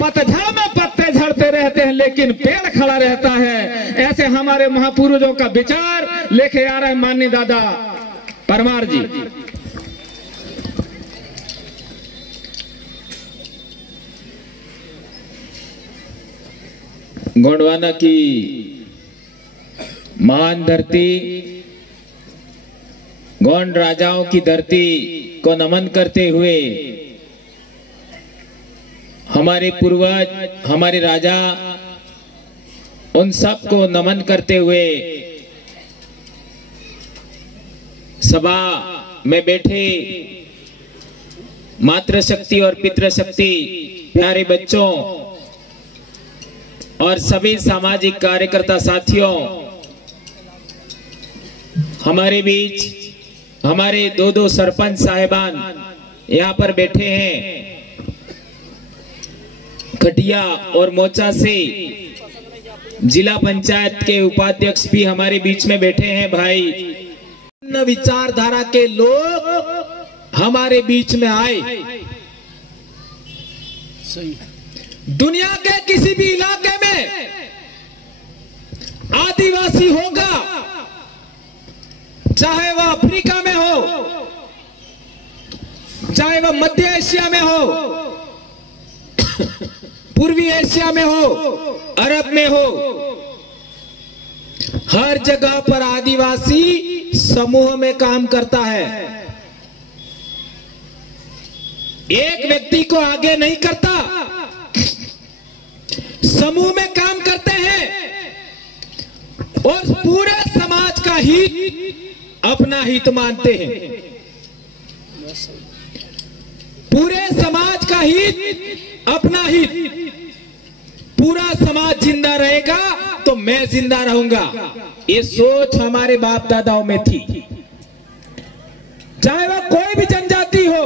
पतझड़ में पत्ते झड़ते रहते हैं लेकिन पेड़ खड़ा रहता है। ऐसे हमारे महापुरुषों का विचार लेके आ रहे हैं माननीय दादा परमार जी। गोंडवाना की महान धरती, गोंड राजाओं की धरती को नमन करते हुए हमारे पूर्वज, हमारे राजा, उन सब को नमन करते हुए सभा में बैठे मातृशक्ति और पितृशक्ति प्यारे बच्चों और सभी सामाजिक कार्यकर्ता साथियों, हमारे बीच हमारे दो सरपंच साहिबान यहाँ पर बैठे हैं। खटिया और मोचा से जिला पंचायत के उपाध्यक्ष भी हमारे बीच में बैठे हैं। भाई, विचारधारा के लोग हमारे बीच में आए। दुनिया के किसी भी इलाके में आदिवासी होगा, चाहे वह अफ्रीका में हो, चाहे वह मध्य एशिया में हो, पूर्वी एशिया में हो, अरब में हो, हर जगह पर आदिवासी समूह में काम करता है। एक व्यक्ति को आगे नहीं करता, समूह में काम करते हैं और पूरे समाज का हित अपना हित मानते हैं। पूरे समाज का हित अपना हित। पूरा समाज जिंदा रहेगा तो मैं जिंदा रहूंगा, ये सोच हमारे बाप दादाओं में थी। चाहे वह कोई भी जनजाति हो,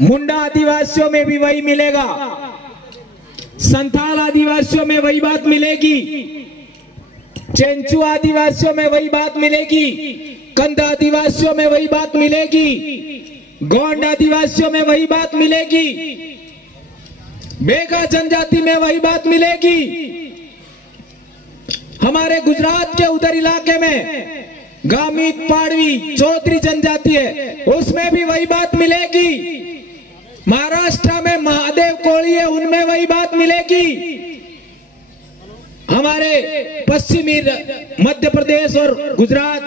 मुंडा आदिवासियों में भी वही मिलेगा, संथाल आदिवासियों में वही बात मिलेगी, चेंचू आदिवासियों में वही बात मिलेगी, कंद आदिवासियों में वही बात मिलेगी, गोंड आदिवासियों में वही बात मिलेगी, बेगा जनजाति में वही बात मिलेगी। हमारे गुजरात के उधर इलाके में गामित, पाड़वी, चौधरी जनजाति है, उसमें भी वही बात मिलेगी। महाराष्ट्र में महादेव कोली है, उनमें वही बात मिलेगी। हमारे पश्चिमी मध्य प्रदेश और गुजरात,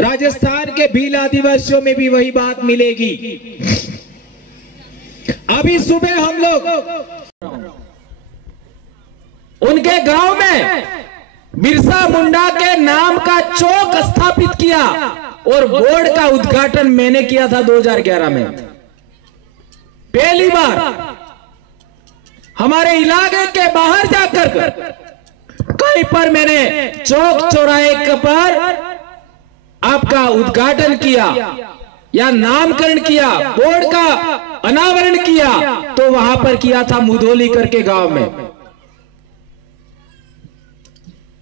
राजस्थान के भील आदिवासियों में भी वही बात मिलेगी। अभी सुबह हम लोग उनके गांव में बिरसा मुंडा के नाम का चौक स्थापित किया और बोर्ड का उद्घाटन मैंने किया था 2011 में। पहली बार हमारे इलाके के बाहर जाकर कहीं पर मैंने चौक चौराहे पर आपका उद्घाटन किया या नामकरण किया, बोर्ड का अनावरण किया, तो वहां पर किया था मुधोली करके गांव में।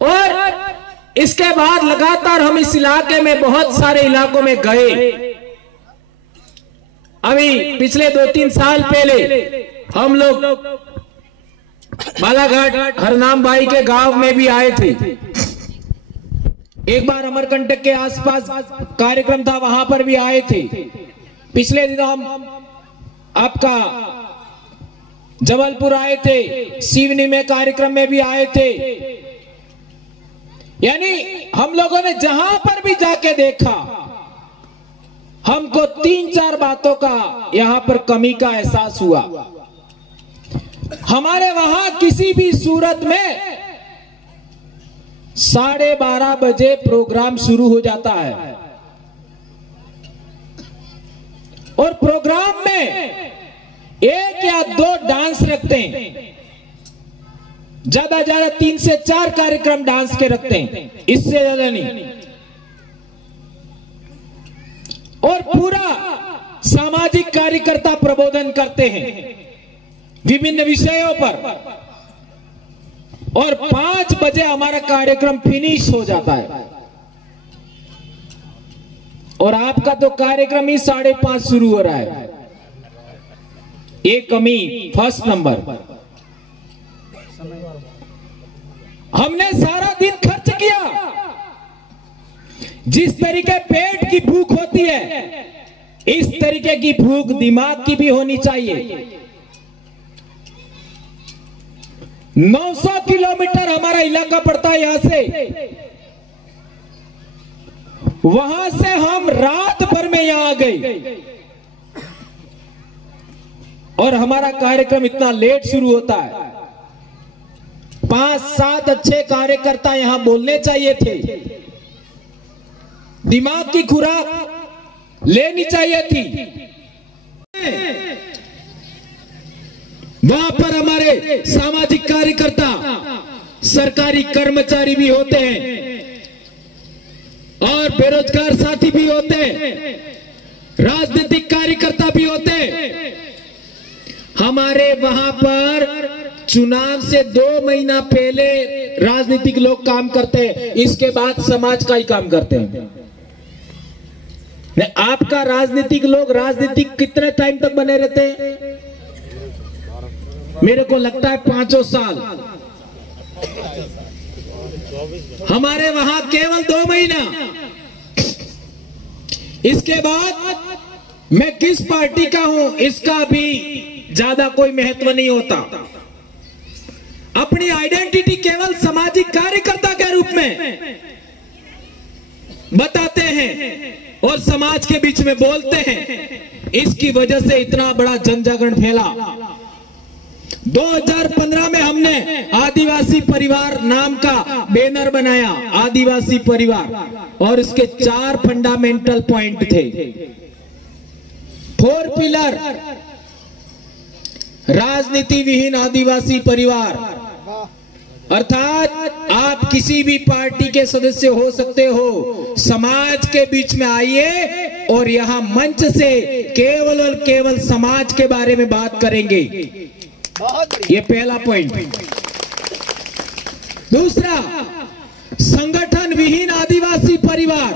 और इसके बाद लगातार हम इस इलाके में बहुत सारे इलाकों में गए। अभी पिछले 2-3 साल पहले हम लोग बालाघाट हरनाम भाई के गांव में भी आए थे। एक बार अमरकंटक के आसपास कार्यक्रम था, वहां पर भी आए थे। पिछले दिनों हम आपका जबलपुर आए थे, सिवनी में कार्यक्रम में भी आए थे। यानी हम लोगों ने जहां पर भी जाके देखा, हमको 3-4 बातों का यहां पर कमी का एहसास हुआ। हमारे वहां किसी भी सूरत में 12:30 बजे प्रोग्राम शुरू हो जाता है और प्रोग्राम में 1 या 2 डांस रखते हैं, ज्यादा 3 से 4 कार्यक्रम डांस के रखते हैं, इससे ज्यादा नहीं। और पूरा सामाजिक कार्यकर्ता प्रबोधन करते हैं विभिन्न विषयों पर और 5 बजे हमारा कार्यक्रम फिनिश हो जाता है और आपका तो कार्यक्रम ही 5:30 शुरू हो रहा है। ये कमी फर्स्ट नंबर। हमने सारा दिन खर्च किया। जिस तरीके पेट की भूख होती है, इस तरीके की भूख दिमाग की भी होनी चाहिए। 900 किलोमीटर हमारा इलाका पड़ता है यहां से, वहां से हम रात भर में यहां आ गए और हमारा कार्यक्रम इतना लेट शुरू होता है। 5-7 अच्छे कार्यकर्ता यहां बोलने चाहिए थे, दिमाग की खुराक लेनी चाहिए थी। वहां पर हमारे सामाजिक कार्यकर्ता, सरकारी कर्मचारी भी होते हैं और बेरोजगार साथी भी होते हैं, राजनीतिक कार्यकर्ता भी होते हैं। हमारे वहां पर चुनाव से 2 महीना पहले राजनीतिक लोग काम करते हैं, इसके बाद समाज का ही काम करते हैं। आपका राजनीतिक लोग राजनीतिक कितने टाइम तक बने रहते हैं? मेरे को लगता है 5 साल। हमारे वहां केवल 2 महीना। इसके बाद मैं किस पार्टी का हूं इसका भी ज्यादा कोई महत्व नहीं होता। अपनी आइडेंटिटी केवल सामाजिक कार्यकर्ता के रूप में बताते हैं और समाज के बीच में बोलते हैं। इसकी वजह से इतना बड़ा जन जागरण फैला। 2015 में हमने आदिवासी परिवार नाम का बैनर बनाया, आदिवासी परिवार, और इसके 4 फंडामेंटल पॉइंट थे। 4 पिलर, राजनीति विहीन आदिवासी परिवार, अर्थात आप किसी भी पार्टी के सदस्य हो सकते हो, समाज के बीच में आइए और यहां मंच से केवल और केवल समाज के बारे में बात करेंगे। ये पहला पॉइंट। दूसरा, संगठन विहीन आदिवासी परिवार,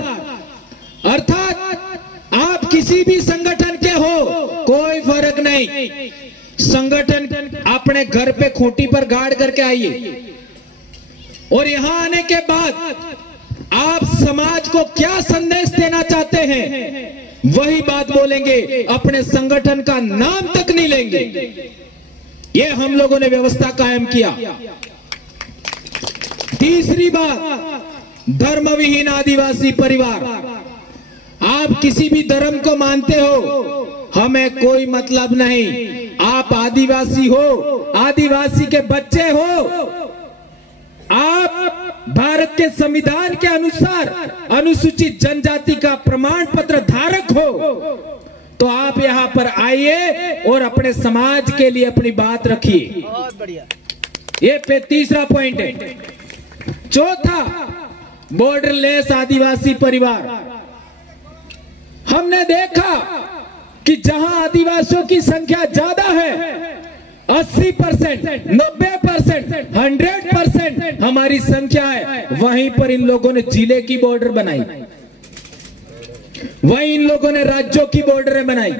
अर्थात आप किसी भी संगठन के हो, कोई फर्क नहीं, संगठन अपने घर पे खूंटी पर गाड़ करके आइए और यहां आने के बाद आप समाज को क्या संदेश देना चाहते हैं वही बात बोलेंगे, अपने संगठन का नाम तक नहीं लेंगे। ये हम लोगों ने व्यवस्था कायम किया। तीसरी बात, धर्मविहीन आदिवासी परिवार। आप किसी भी धर्म को मानते हो, हमें कोई मतलब नहीं। आप आदिवासी हो, आदिवासी के बच्चे हो, आप भारत के संविधान के अनुसार अनुसूचित जनजाति का प्रमाण पत्र धारक हो, तो आप यहां पर आइए और अपने समाज के लिए अपनी बात रखिए। बहुत बढ़िया। ये तीसरा पॉइंट है। चौथा, बॉर्डरलेस आदिवासी परिवार। हमने देखा कि जहां आदिवासियों की संख्या ज्यादा है, 80%, 90%, 100% हमारी संख्या है, वहीं पर इन लोगों ने जिले की बॉर्डर बनाई, वहीं इन लोगों ने राज्यों की बॉर्डरें बनाई।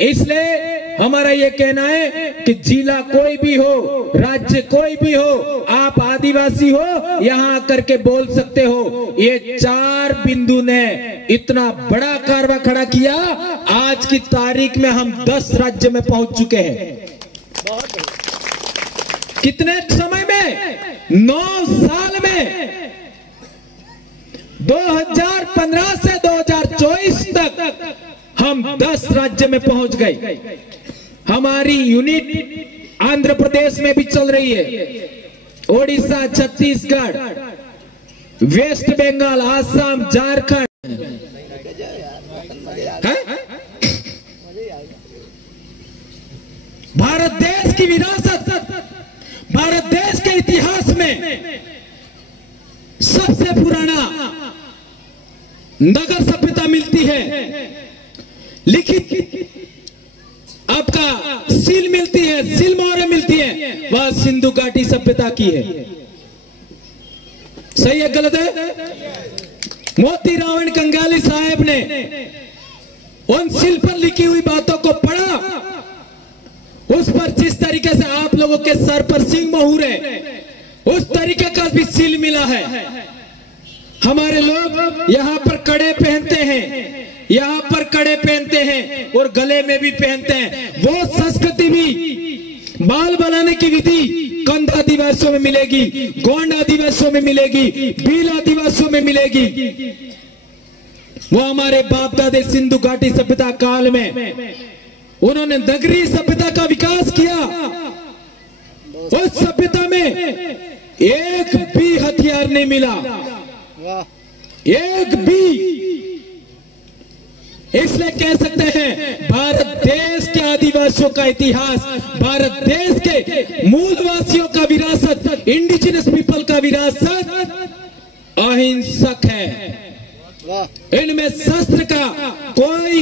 इसलिए हमारा यह कहना है कि जिला कोई भी हो, राज्य कोई भी हो, आप आदिवासी हो, यहां आकर के बोल सकते हो। ये 4 बिंदु ने इतना बड़ा कारवा खड़ा किया। आज की तारीख में हम 10 राज्य में पहुंच चुके हैं। कितने समय में? 9 साल में। 2015 से 2024 तक हम 10 राज्य में पहुंच गए। हमारी यूनिट आंध्र प्रदेश में भी चल रही है, ओडिशा, छत्तीसगढ़, वेस्ट बंगाल, आसाम, झारखंड। भारत देश की विरासत, भारत देश के इतिहास में सबसे पुराना नगर सभ्यता मिलती है, लिखित आपका सील मिलती है, सील मोहरें मिलती है, वह सिंधु घाटी सभ्यता की है। सही है गलत है? मोती रावण कंगाली साहब ने उन सील पर लिखी हुई बातों को पढ़ा उस पर जिस तरीके से आप लोगों के सर पर सिंह मोहर है, उस तरीके का भी सील मिला है। हमारे लोग यहाँ पर कड़े पहनते हैं, यहाँ पर कड़े पहनते हैं और गले में भी पहनते हैं। वो संस्कृति भी बाल बनाने की विधि कंध आदिवासियों में मिलेगी, गोंड आदिवासियों में मिलेगी, भील आदिवासियों में मिलेगी। वो हमारे बाप दादे सिंधु घाटी सभ्यता काल में उन्होंने नगरीय सभ्यता का विकास किया। उस सभ्यता में एक भी हथियार नहीं मिला, एक भी। इसलिए कह सकते हैं भारत देश के आदिवासियों का इतिहास, भारत देश के मूलवासियों का विरासत, इंडिजिनस पीपल का विरासत अहिंसक है। इनमें शस्त्र का कोई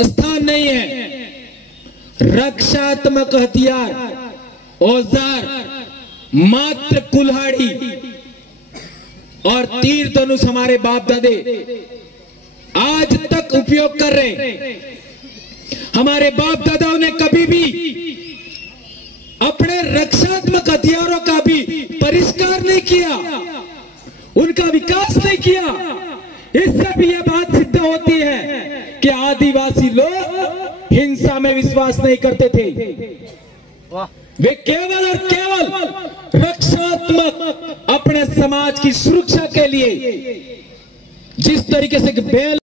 स्थान नहीं है। रक्षात्मक हथियार, औजार मात्र कुल्हाड़ी और तीर धनुष हमारे बाप दादे आज तक उपयोग कर रहे। हमारे बाप दादाओं ने कभी भी अपने रक्षात्मक हथियारों का भी परिष्कार नहीं किया, उनका विकास नहीं किया। इससे भी यह बात सिद्ध होती है कि आदिवासी लोग हिंसा में विश्वास नहीं करते थे। वे केवल और केवल रक्षात्मक अपने समाज की सुरक्षा के लिए जिस तरीके से बैल